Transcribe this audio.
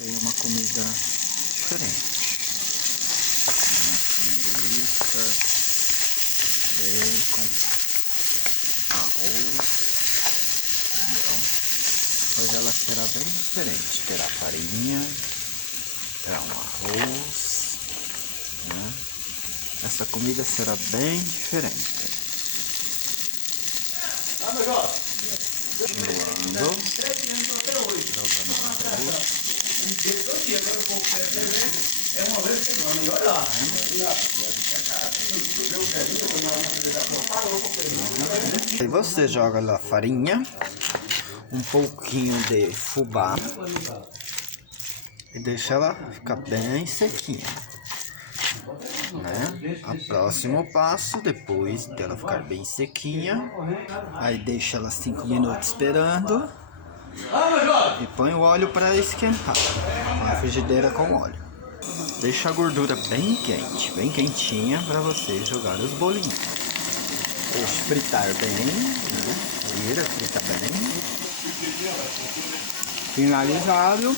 Preparei uma comida diferente, linguiça, bacon, arroz, entendeu? Hoje ela será bem diferente, terá farinha, terá um arroz, né? Essa comida será bem diferente. Continuando, jogando arroz. Aí você joga lá farinha, um pouquinho de fubá e deixa ela ficar bem sequinha, né? O próximo passo, depois dela ficar bem sequinha, aí deixa ela 5 minutos esperando e põe o óleo para esquentar, uma frigideira com óleo. Deixa a gordura bem quente, bem quentinha, para você jogar os bolinhos. Deixa fritar bem, né? Vira, frita bem. Finalizado.